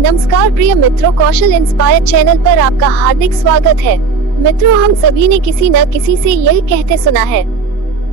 नमस्कार प्रिय मित्रों, कौशल इंस्पायर चैनल पर आपका हार्दिक स्वागत है। मित्रों, हम सभी ने किसी न किसी से यह कहते सुना है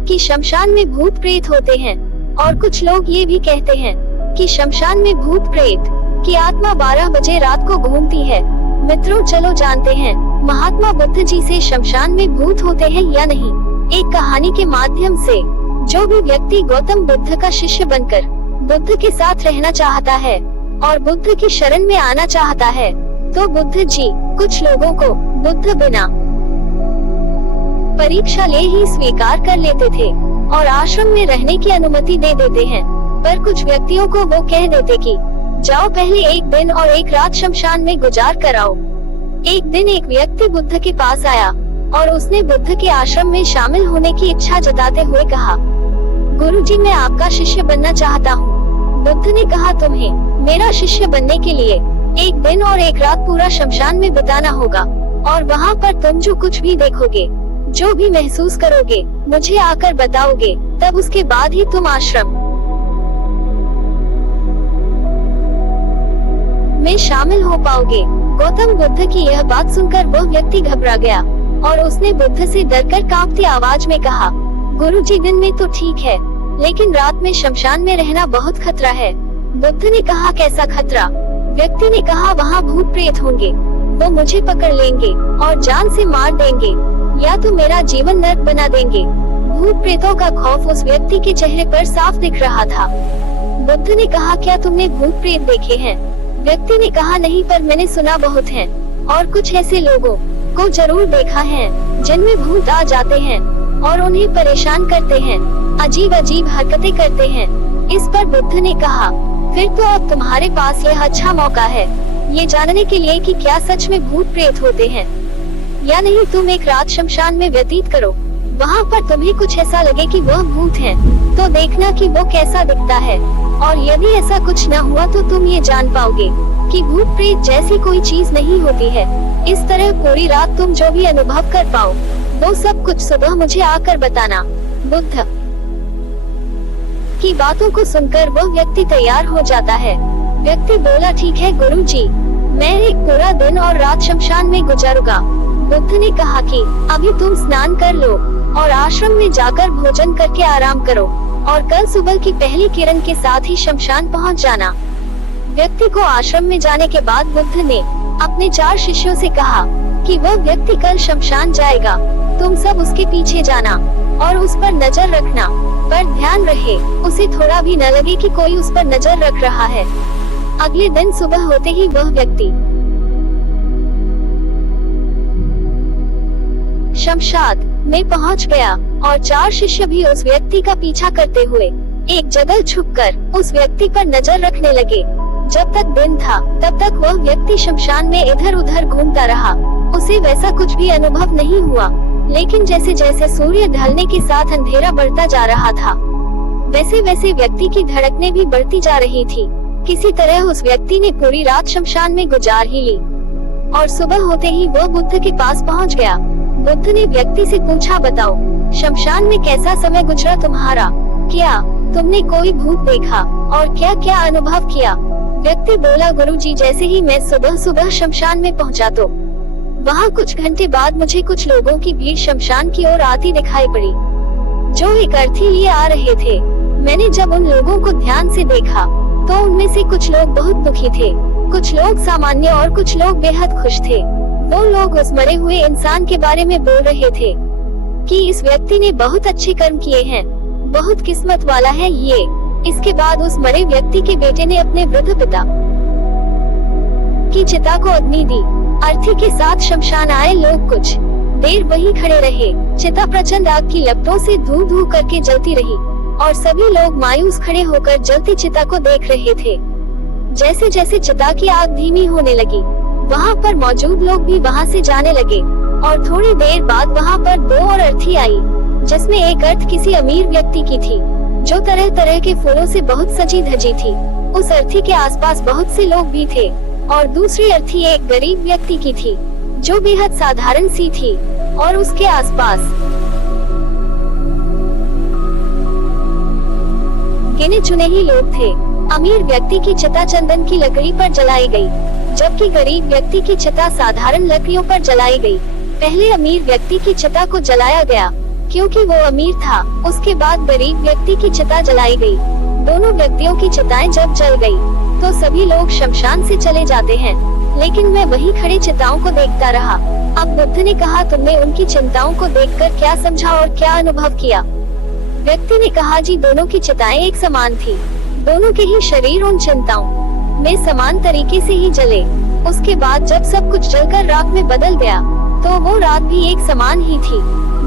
कि शमशान में भूत प्रेत होते हैं, और कुछ लोग ये भी कहते हैं कि शमशान में भूत प्रेत की आत्मा 12 बजे रात को घूमती है। मित्रों, चलो जानते हैं महात्मा बुद्ध जी से शमशान में भूत होते हैं या नहीं। एक कहानी के माध्यम से जो भी व्यक्ति गौतम बुद्ध का शिष्य बनकर बुद्ध के साथ रहना चाहता है और बुद्ध की शरण में आना चाहता है, तो बुद्ध जी कुछ लोगों को बुद्ध बिना परीक्षा ले ही स्वीकार कर लेते थे और आश्रम में रहने की अनुमति दे देते हैं। पर कुछ व्यक्तियों को वो कह देते कि जाओ पहले एक दिन और एक रात शमशान में गुजार कर आओ। एक दिन एक व्यक्ति बुद्ध के पास आया और उसने बुद्ध के आश्रम में शामिल होने की इच्छा जताते हुए कहा, गुरुजी, मैं आपका शिष्य बनना चाहता हूँ। बुद्ध ने कहा, तुम्हें मेरा शिष्य बनने के लिए एक दिन और एक रात पूरा शमशान में बिताना होगा, और वहाँ पर तुम जो कुछ भी देखोगे, जो भी महसूस करोगे, मुझे आकर बताओगे, तब उसके बाद ही तुम आश्रम में शामिल हो पाओगे। गौतम बुद्ध की यह बात सुनकर वह व्यक्ति घबरा गया और उसने बुद्ध से डरकर कांपती आवाज में कहा, गुरुजी, दिन में तो ठीक है, लेकिन रात में शमशान में रहना बहुत खतरा है। बुद्ध ने कहा, कैसा खतरा? व्यक्ति ने कहा, वहाँ भूत प्रेत होंगे, वो मुझे पकड़ लेंगे और जान से मार देंगे, या तो मेरा जीवन नर्क बना देंगे। भूत प्रेतों का खौफ उस व्यक्ति के चेहरे पर साफ दिख रहा था। बुद्ध ने कहा, क्या तुमने भूत प्रेत देखे हैं? व्यक्ति ने कहा, नहीं, पर मैंने सुना बहुत है, और कुछ ऐसे लोगों को जरूर देखा है जिनमें भूत आ जाते हैं और उन्हें परेशान करते हैं, अजीब अजीब हरकतें करते हैं। इस पर बुद्ध ने कहा, फिर तो अब तुम्हारे पास यह अच्छा मौका है ये जानने के लिए कि क्या सच में भूत प्रेत होते हैं या नहीं। तुम एक रात शमशान में व्यतीत करो, वहाँ पर तुम्हें कुछ ऐसा लगे कि वह भूत है, तो देखना कि वो कैसा दिखता है, और यदि ऐसा कुछ न हुआ तो तुम ये जान पाओगे कि भूत प्रेत जैसी कोई चीज नहीं होती है। इस तरह पूरी रात तुम जो भी अनुभव कर पाओ, वो सब कुछ सुबह मुझे आकर बताना। बुद्ध की बातों को सुनकर वह व्यक्ति तैयार हो जाता है। व्यक्ति बोला, ठीक है गुरुजी, मैं एक पूरा दिन और रात शमशान में गुजारूंगा। बुद्ध ने कहा कि अभी तुम स्नान कर लो और आश्रम में जाकर भोजन करके आराम करो, और कल सुबह की पहली किरण के साथ ही शमशान पहुंच जाना। व्यक्ति को आश्रम में जाने के बाद बुद्ध ने अपने 4 शिष्यों से कहा कि वह व्यक्ति कल शमशान जाएगा, तुम सब उसके पीछे जाना और उस पर नजर रखना, पर ध्यान रहे उसे थोड़ा भी न लगे कि कोई उस पर नजर रख रहा है। अगले दिन सुबह होते ही वह व्यक्ति शमशान में पहुंच गया और 4 शिष्य भी उस व्यक्ति का पीछा करते हुए एक जगह छुपकर उस व्यक्ति पर नजर रखने लगे। जब तक दिन था तब तक वह व्यक्ति शमशान में इधर उधर घूमता रहा। उसे वैसा कुछ भी अनुभव नहीं हुआ, लेकिन जैसे जैसे सूर्य ढलने के साथ अंधेरा बढ़ता जा रहा था, वैसे वैसे व्यक्ति की धड़कनें भी बढ़ती जा रही थी। किसी तरह उस व्यक्ति ने पूरी रात शमशान में गुजार ही ली, और सुबह होते ही वो बुद्ध के पास पहुंच गया। बुद्ध ने व्यक्ति से पूछा, बताओ शमशान में कैसा समय गुजरा तुम्हारा? क्या तुमने कोई भूत देखा और क्या क्या अनुभव किया? व्यक्ति बोला, गुरुजी, जैसे ही मैं सुबह सुबह शमशान में पहुंचा तो वहाँ कुछ घंटे बाद मुझे कुछ लोगों की भीड़ शमशान की ओर आती दिखाई पड़ी, जो एक अर्थी लिए आ रहे थे। मैंने जब उन लोगों को ध्यान से देखा तो उनमें से कुछ लोग बहुत दुखी थे, कुछ लोग सामान्य और कुछ लोग बेहद खुश थे। वो लोग उस मरे हुए इंसान के बारे में बोल रहे थे कि इस व्यक्ति ने बहुत अच्छे कर्म किए हैं, बहुत किस्मत वाला है ये। इसके बाद उस मरे व्यक्ति के बेटे ने अपने वृद्ध पिता की चिता को अग्नि दी। अर्थी के साथ शमशान आए लोग कुछ देर वहीं खड़े रहे। चिता प्रचंड आग की लपटों से धू धू करके जलती रही और सभी लोग मायूस खड़े होकर जलती चिता को देख रहे थे। जैसे जैसे चिता की आग धीमी होने लगी, वहाँ पर मौजूद लोग भी वहाँ से जाने लगे, और थोड़ी देर बाद वहाँ पर 2 और अर्थी आई, जिसमें एक अर्थ किसी अमीर व्यक्ति की थी, जो तरह तरह के फूलों से बहुत सजी धजी थी। उस अर्थी के आसपास बहुत से लोग भी थे, और दूसरी अर्थी एक गरीब व्यक्ति की थी, जो बेहद साधारण सी थी, और उसके आसपास गिने चुने ही लोग थे। अमीर व्यक्ति की चिता चंदन की लकड़ी पर जलाई गई, जबकि गरीब व्यक्ति की चिता साधारण लकड़ियों पर जलाई गई। पहले अमीर व्यक्ति की चिता को जलाया गया क्योंकि वो अमीर था। उसके बाद गरीब व्यक्ति की चिता जलाई गई। दोनों व्यक्तियों की चिताएं जब जल गई, तो सभी लोग शमशान से चले जाते हैं, लेकिन मैं वहीं खड़े चिताओं को देखता रहा। अब बुद्ध ने कहा, तुमने उनकी चिंताओं को देखकर क्या समझा और क्या अनुभव किया? व्यक्ति ने कहा, जी दोनों की चिताएं एक समान थी। दोनों के ही शरीर उन चिंताओं में समान तरीके से ही जले। उसके बाद जब सब कुछ जलकर राख में बदल गया, तो वो रात भी एक समान ही थी।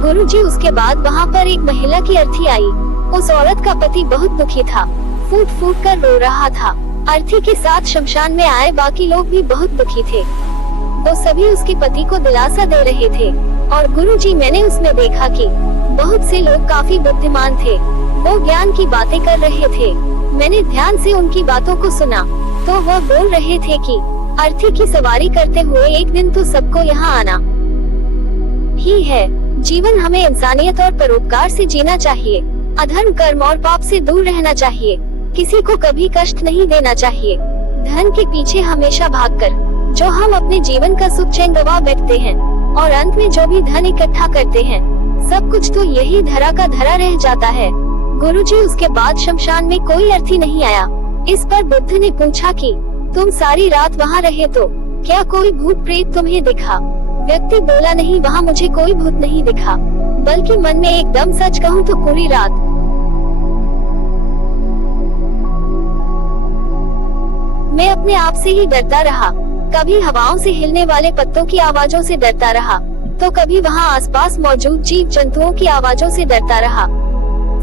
गुरुजी, उसके बाद वहाँ पर एक महिला की अर्थी आई। उस औरत का पति बहुत दुखी था, फूट फूट कर रो रहा था। अर्थी के साथ शमशान में आए बाकी लोग भी बहुत दुखी थे। वो सभी उसके पति को दिलासा दे रहे थे। और गुरुजी, मैंने उसमें देखा कि बहुत से लोग काफी बुद्धिमान थे। वो ज्ञान की बातें कर रहे थे। मैंने ध्यान से उनकी बातों को सुना, तो वह बोल रहे थे कि अर्थी की सवारी करते हुए एक दिन तो सबको यहाँ आना ही है। जीवन हमें इंसानियत और परोपकार से जीना चाहिए। अधर्म, कर्म और पाप से दूर रहना चाहिए। किसी को कभी कष्ट नहीं देना चाहिए। धन के पीछे हमेशा भागकर जो हम अपने जीवन का सुख चैन गवा बैठते हैं, और अंत में जो भी धन इकट्ठा करते हैं, सब कुछ तो यही धरा का धरा रह जाता है। गुरुजी, उसके बाद शमशान में कोई अर्थी नहीं आया। इस पर बुद्ध ने पूछा कि तुम सारी रात वहाँ रहे तो क्या कोई भूत प्रेत तुम्हें दिखा? व्यक्ति बोला, नहीं, वहाँ मुझे कोई भूत नहीं दिखा, बल्कि मन में एकदम सच कहूँ तो पूरी रात मैं अपने आप से ही डरता रहा। कभी हवाओं से हिलने वाले पत्तों की आवाजों से डरता रहा, तो कभी वहाँ आसपास मौजूद जीव जंतुओं की आवाजों से डरता रहा।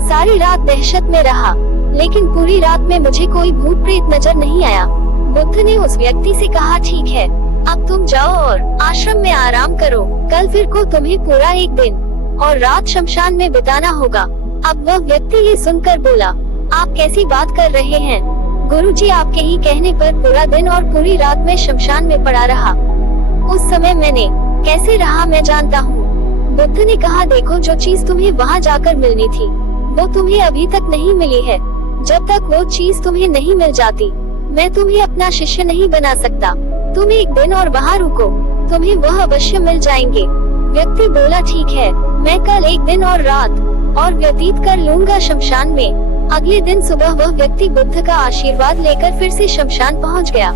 सारी रात दहशत में रहा, लेकिन पूरी रात में मुझे कोई भूत प्रेत नजर नहीं आया। बुद्ध ने उस व्यक्ति से कहा, ठीक है, अब तुम जाओ और आश्रम में आराम करो। कल फिर को तुम्हें पूरा एक दिन और रात शमशान में बिताना होगा। अब वह व्यक्ति ये सुनकर बोला, आप कैसी बात कर रहे हैं गुरुजी? आपके ही कहने पर पूरा दिन और पूरी रात में शमशान में पड़ा रहा। उस समय मैंने कैसे रहा मैं जानता हूँ। बुद्ध ने कहा, देखो, जो चीज तुम्हें वहाँ जाकर मिलनी थी, वो तुम्हें अभी तक नहीं मिली है। जब तक वो चीज तुम्हें नहीं मिल जाती, मैं तुम्हें अपना शिष्य नहीं बना सकता। तुम एक दिन और वहाँ रुको, तुम्हें वह अवश्य मिल जाएंगे। व्यक्ति बोला, ठीक है, मैं कल एक दिन और रात और व्यतीत कर लूंगा शमशान में। अगले दिन सुबह वह व्यक्ति बुद्ध का आशीर्वाद लेकर फिर से शमशान पहुंच गया।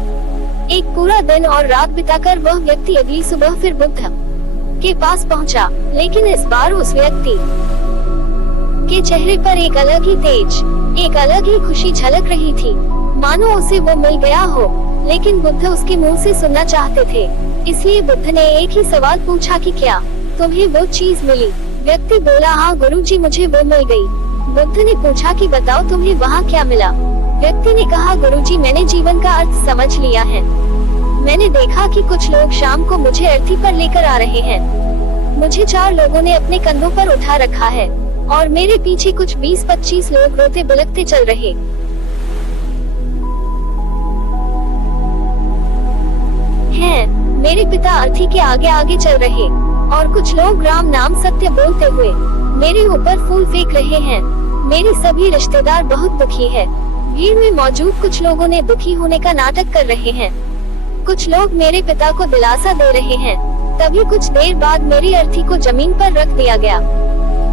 एक पूरा दिन और रात बिताकर वह व्यक्ति अगली सुबह फिर बुद्ध के पास पहुंचा, लेकिन इस बार उस व्यक्ति के चेहरे पर एक अलग ही तेज, एक अलग ही खुशी झलक रही थी, मानो उसे वो मिल गया हो। लेकिन बुद्ध उसके मुंह से सुनना चाहते थे, इसलिए बुद्ध ने एक ही सवाल पूछा कि क्या तुम्हें वो चीज मिली? व्यक्ति बोला, हाँ गुरुजी, मुझे वो मिल गई। बुद्ध ने पूछा कि बताओ तुम्हें वहाँ क्या मिला? व्यक्ति ने कहा, गुरुजी, मैंने जीवन का अर्थ समझ लिया है। मैंने देखा कि कुछ लोग शाम को मुझे अर्थी पर लेकर आ रहे हैं। मुझे 4 लोगों ने अपने कंधों पर उठा रखा है और मेरे पीछे कुछ 20-25 लोग रोते बिलखते चल रहे हैं। मेरे पिता अर्थी के आगे आगे चल रहे और कुछ लोग राम नाम सत्य बोलते हुए मेरे ऊपर फूल फेंक रहे हैं। मेरे सभी रिश्तेदार बहुत दुखी है। भीड़ में मौजूद कुछ लोगों ने दुखी होने का नाटक कर रहे हैं। कुछ लोग मेरे पिता को दिलासा दे रहे हैं। तभी कुछ देर बाद मेरी अर्थी को जमीन पर रख दिया गया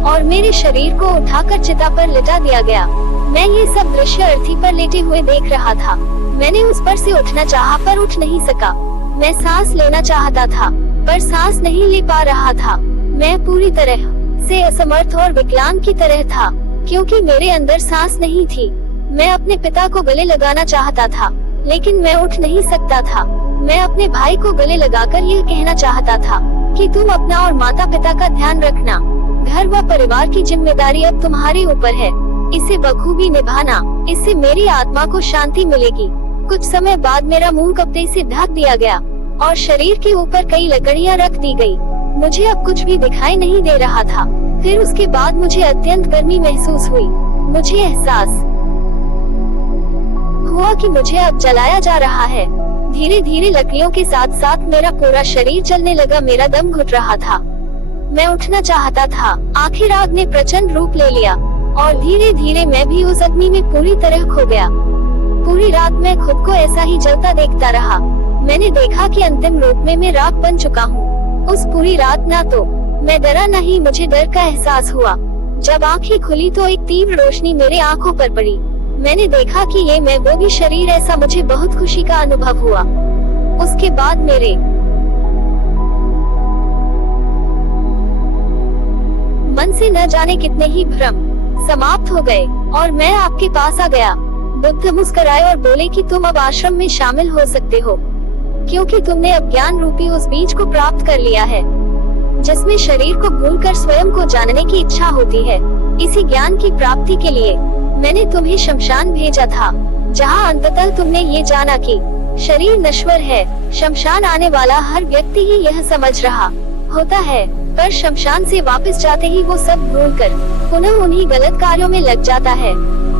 और मेरे शरीर को उठाकर चिता पर लिटा दिया गया। मैं ये सब दृश्य अर्थी पर लेटे हुए देख रहा था। मैंने उस पर से उठना चाहा पर उठ नहीं सका। मैं सांस लेना चाहता था पर सांस नहीं ले पा रहा था। मैं पूरी तरह से असमर्थ और विकलांग की तरह था, क्योंकि मेरे अंदर सांस नहीं थी। मैं अपने पिता को गले लगाना चाहता था, लेकिन मैं उठ नहीं सकता था। मैं अपने भाई को गले लगाकर यह कहना चाहता था कि तुम अपना और माता पिता का ध्यान रखना। घर व परिवार की जिम्मेदारी अब तुम्हारे ऊपर है, इसे बखूबी निभाना। इससे मेरी आत्मा को शांति मिलेगी। कुछ समय बाद मेरा मुंह कपड़े से ढक दिया गया और शरीर के ऊपर कई लकड़ियां रख दी गई। मुझे अब कुछ भी दिखाई नहीं दे रहा था। फिर उसके बाद मुझे अत्यंत गर्मी महसूस हुई। मुझे एहसास हुआ कि मुझे अब जलाया जा रहा है। धीरे धीरे लकड़ियों के साथ साथ मेरा पूरा शरीर जलने लगा। मेरा दम घुट रहा था। मैं उठना चाहता था। आखिर आग ने प्रचंड रूप ले लिया और धीरे धीरे मैं भी उस अग्नि में पूरी तरह खो गया। पूरी रात मैं खुद को ऐसा ही जलता देखता रहा। मैंने देखा कि अंतिम रूप में मैं राख बन चुका हूँ। उस पूरी रात ना तो मैं डरा न ही मुझे डर का एहसास हुआ। जब आंखें खुली तो एक तीव्र रोशनी मेरे आंखों पर पड़ी। मैंने देखा कि ये मैं वो भी शरीर, ऐसा मुझे बहुत खुशी का अनुभव हुआ। उसके बाद मेरे मन से न जाने कितने ही भ्रम समाप्त हो गए और मैं आपके पास आ गया। बुद्ध मुस्कुराए और बोले कि तुम अब आश्रम में शामिल हो सकते हो, क्योंकि तुमने अब ज्ञान रूपी उस बीज को प्राप्त कर लिया है जिसमें शरीर को भूलकर स्वयं को जानने की इच्छा होती है। इसी ज्ञान की प्राप्ति के लिए मैंने तुम्हें शमशान भेजा था, जहां अंततः तुमने ये जाना कि शरीर नश्वर है। शमशान आने वाला हर व्यक्ति ही यह समझ रहा होता है, पर शमशान से वापस जाते ही वो सब भूलकर पुनः उन्हीं गलत कार्यों में लग जाता है,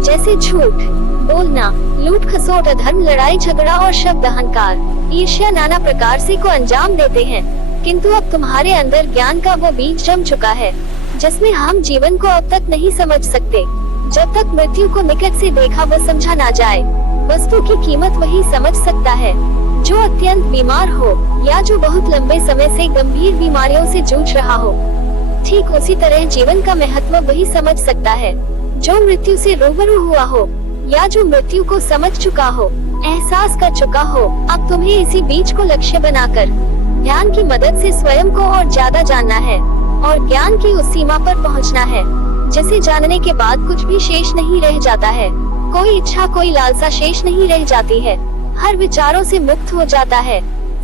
जैसे झूठ बोलना, लूट खसोट, अधर्म, लड़ाई झगड़ा और शब्द अहंकार, ईर्ष्या, नाना प्रकार से को अंजाम देते हैं। किंतु अब तुम्हारे अंदर ज्ञान का वो बीज जम चुका है जिसमें हम जीवन को अब तक नहीं समझ सकते। जब तक मृत्यु को निकट से देखा व समझा ना जाए, वस्तु की कीमत वही समझ सकता है जो अत्यंत बीमार हो या जो बहुत लंबे समय से गंभीर बीमारियों से जूझ रहा हो। ठीक उसी तरह जीवन का महत्व वही समझ सकता है जो मृत्यु से रूबरू हुआ हो या जो मृत्यु को समझ चुका हो, एहसास कर चुका हो। अब तुम्हें इसी बीज को लक्ष्य बनाकर ध्यान की मदद से स्वयं को और ज्यादा जानना है और ज्ञान की उस सीमा पर पहुंचना है जिसे जानने के बाद कुछ भी शेष नहीं रह जाता है। कोई इच्छा, कोई लालसा शेष नहीं रह जाती है। हर विचारों से मुक्त हो जाता है,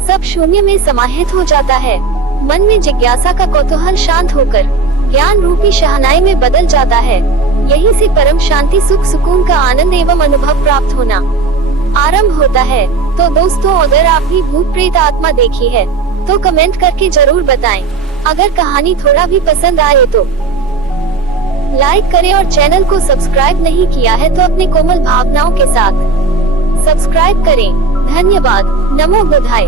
सब शून्य में समाहित हो जाता है। मन में जिज्ञासा का कौतूहल शांत होकर ज्ञान रूपी शहनाई में बदल जाता है। यही से परम शांति, सुख, सुकून का आनंद एवं अनुभव प्राप्त होना आरंभ होता है। तो दोस्तों, अगर आप भी भूत प्रेत आत्मा देखी है तो कमेंट करके जरूर बताएं। अगर कहानी थोड़ा भी पसंद आए तो लाइक करें और चैनल को सब्सक्राइब नहीं किया है तो अपने कोमल भावनाओं के साथ सब्सक्राइब करें। धन्यवाद। नमो बुद्धाय।